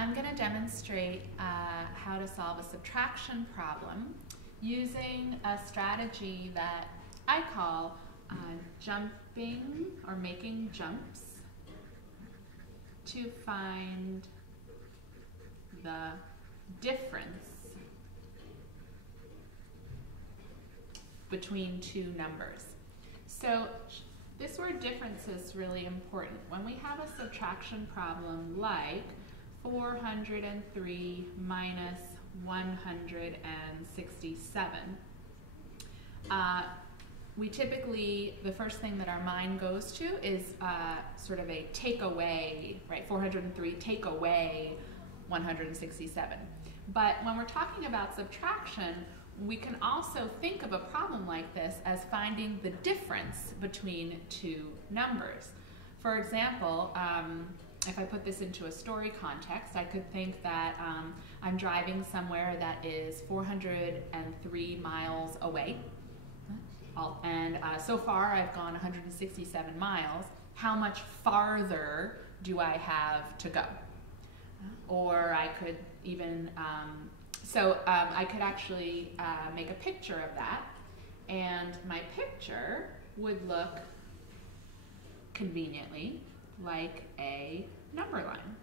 I'm going to demonstrate how to solve a subtraction problem using a strategy that I call jumping or making jumps to find the difference between two numbers. So this word difference is really important. When we have a subtraction problem like 403 minus 167, we typically, the first thing that our mind goes to is sort of a take away, right? 403 take away 167. But when we're talking about subtraction, we can also think of a problem like this as finding the difference between two numbers. For example, if I put this into a story context, I could think that I'm driving somewhere that is 403 miles away. And so far I've gone 167 miles. How much farther do I have to go? Or I could even, I could actually make a picture of that, and my picture would look conveniently like a number line.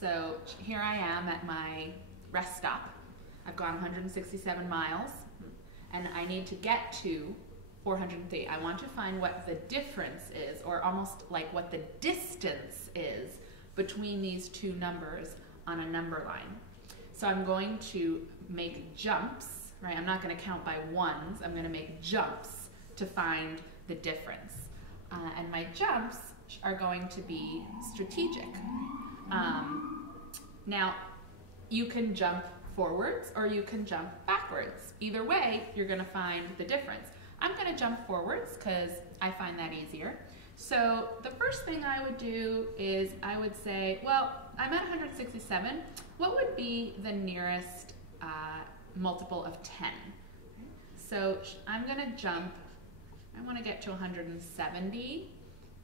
So here I am at my rest stop. I've gone 167 miles, and I need to get to 403. I want to find what the difference is, or almost like what the distance is between these two numbers on a number line. So I'm going to make jumps, right? I'm not going to count by ones. I'm going to make jumps to find the difference. And my jumps are going to be strategic. Now, you can jump forwards or you can jump backwards. Either way, you're going to find the difference. I'm going to jump forwards because I find that easier. So the first thing I would do is I would say, well, I'm at 167. What would be the nearest multiple of 10? So I'm going to jump, I want to get to 170.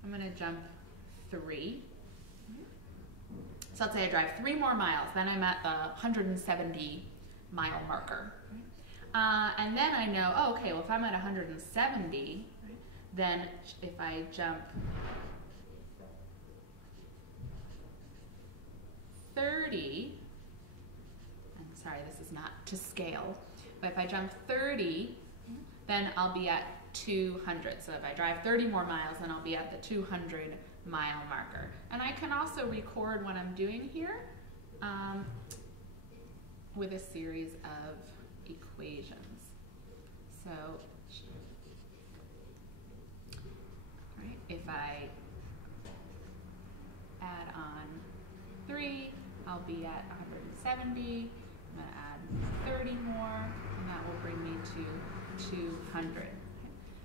I'm going to jump 3. So let's say I drive 3 more miles, then I'm at the 170 mile marker. And then I know, oh, okay, well if I'm at 170, then if I jump 30, I'm sorry, this is not to scale, but if I jump 30, then I'll be at 200. So if I drive 30 more miles, then I'll be at the 200 mile marker. And I can also record what I'm doing here with a series of equations. So, right, if I add on 3, I'll be at 170. I'm going to add 30 more, and that will bring me to 200.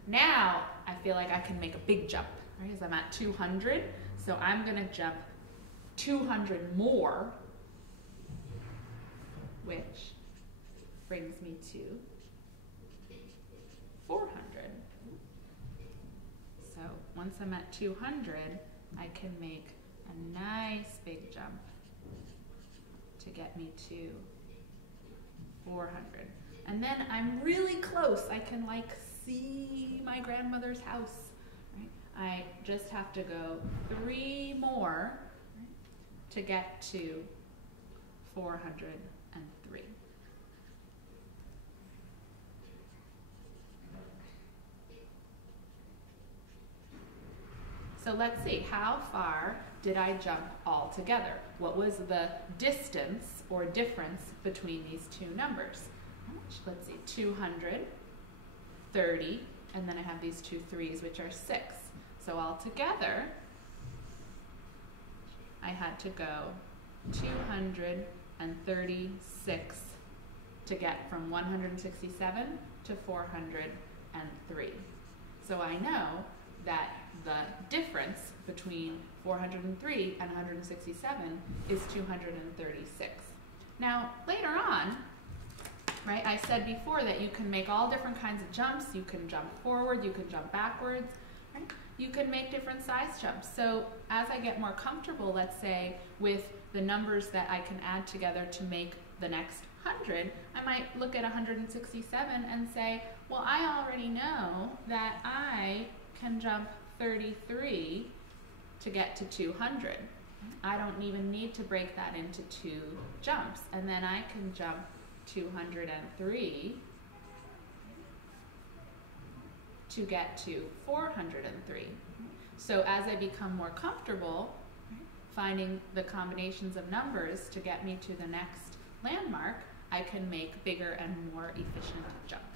Now I feel like I can make a big jump, right? Because I'm at 200, so I'm going to jump 200 more, which brings me to 400. So once I'm at 200, I can make a nice big jump to get me to 400. And then I'm really close. I can like see my grandmother's house. Right? I just have to go 3 more, right, to get to 403. So let's see, how far did I jump all together? What was the distance or difference between these two numbers? Let's see, 200, 30, and then I have these 2 3s, which are 6. So all together, I had to go 236 to get from 167 to 403. So I know that the difference between 403 and 167 is 236. Now, later on, right, I said before that you can make all different kinds of jumps. You can jump forward, you can jump backwards. Right? you can make different size jumps. So as I get more comfortable, let's say, with the numbers that I can add together to make the next 100, I might look at 167 and say, well, I already know that I can jump 33 to get to 200. I don't even need to break that into 2 jumps, and then I can jump 203 to get to 403. So as I become more comfortable finding the combinations of numbers to get me to the next landmark, I can make bigger and more efficient jumps.